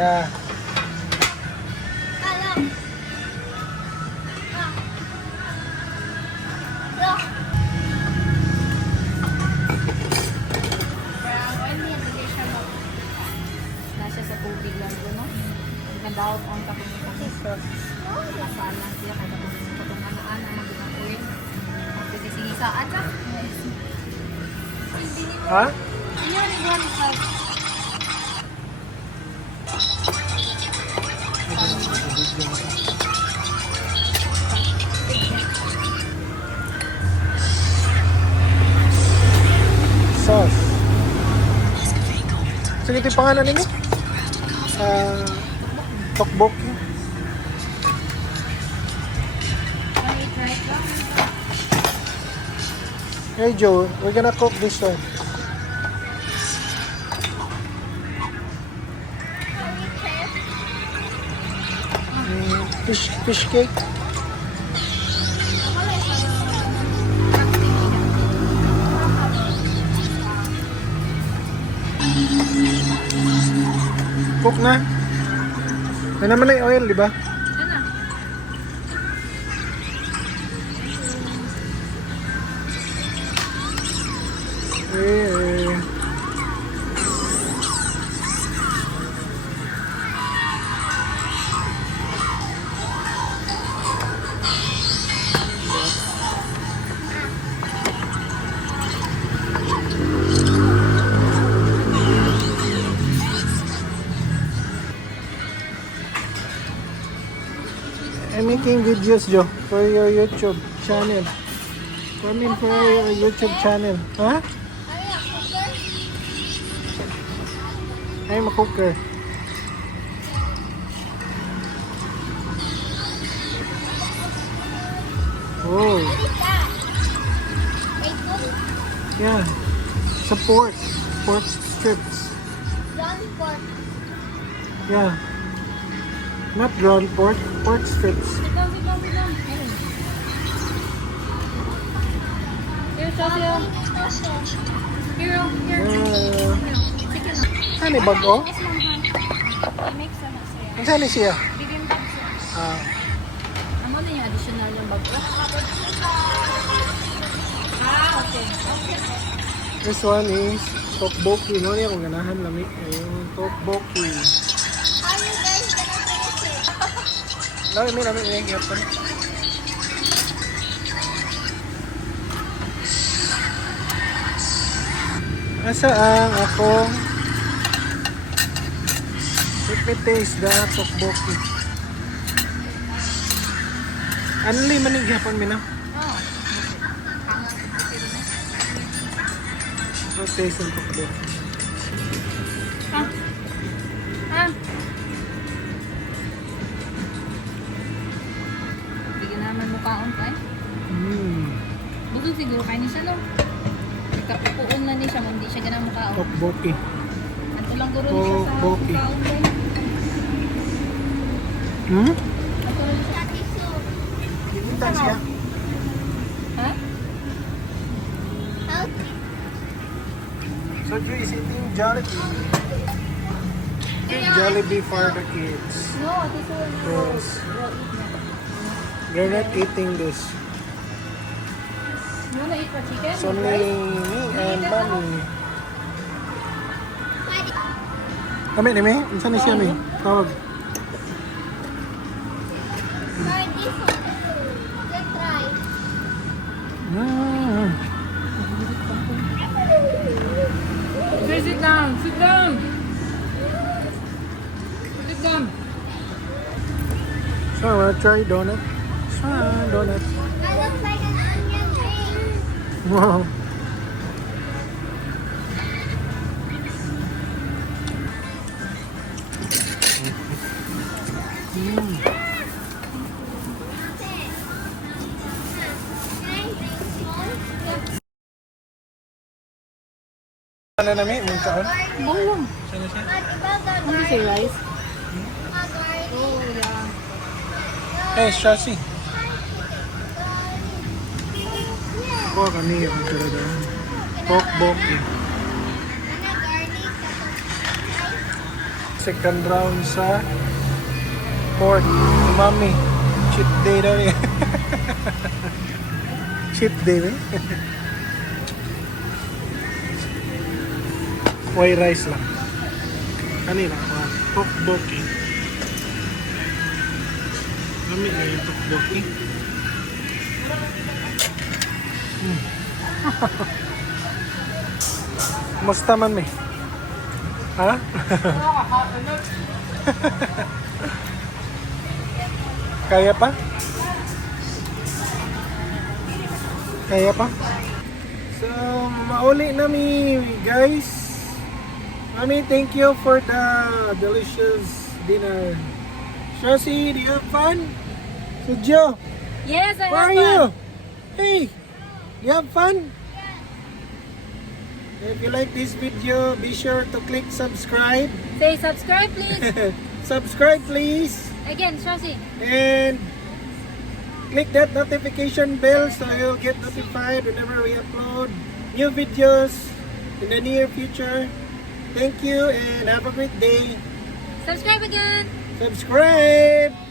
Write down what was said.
Yeah. Nasa sa tubig lang doon, no? Nag-out on ka kung ito. Saan lang siya kada mo kung ano-ano mag-uwi. Kasi sige saan na. Ha? Sauce. Sige, ito yung pangalan nini? Tokbokki. Hey Joe, we're gonna cook this one. Fish cake. Cook na. May naman na yung oil, di ba? Eh. I'm making videos, Joe, for your YouTube channel. Come in for your YouTube channel. Huh? I'm a cooker. Oh. Yeah. It's a pork. Pork strips. Yeah. Not ground pork. Pork strips. Ano yung bago? Ang saan siya? Ano na yung additional yung bago? Okay. This one is tteokbokki. No, niya kung ganahan lamig. Ayun, tteokbokki. Lamig yung hapon. Asa ang akong let me taste the tteokbokki. Ano li manig hapon mina? So taste ng tteokbokki. Bigyan naman mukhaon pa eh. Busog siguro kayo ni Salo. Kapuon na niya siya, hindi siya ganang mukhaon. Tteokbokki. Ato lang guro niya sa Tteokbokki. mukhaon ba eh. Ato lang siya. Dinitan siya. Ha? So Drew is eating Jollibee. Jollibee for the kids. No, this one. Yes. They're not eating this. You wanna eat for chicken? It's only me and mommy. Kami ni May? Saan ni siya May? Tawag. Okay, sit down. Sit down. Sit down. So, I wanna try donut. Donut. That looks like an onion ring. Wow. Ano na May? May kaon? Bawang. Saan na siya? Ano si rice? Garlic. Oh, yeah. Eh, Shasi. Kuha kami yung talaga. Tteokbokki. Second round sa pork. Umami. Cheat day daw niya. Cheat day eh. White rice lang. Kanina, tteokbokki. Lami na yung tteokbokki. Musta man may? Ha? Kaya pa? Kaya pa? So, mauli na mi guys. Mami, thank you for the delicious dinner. Shashi, do you have fun? Sujyo, Yes, I where are have you? one. Hey, do you have fun? If you like this video, be sure to click subscribe. Say subscribe, please. Subscribe please. Again, Shashi. And click that notification bell so you'll get notified whenever we upload new videos in the near future. Thank you and have a great day. Subscribe again. Subscribe!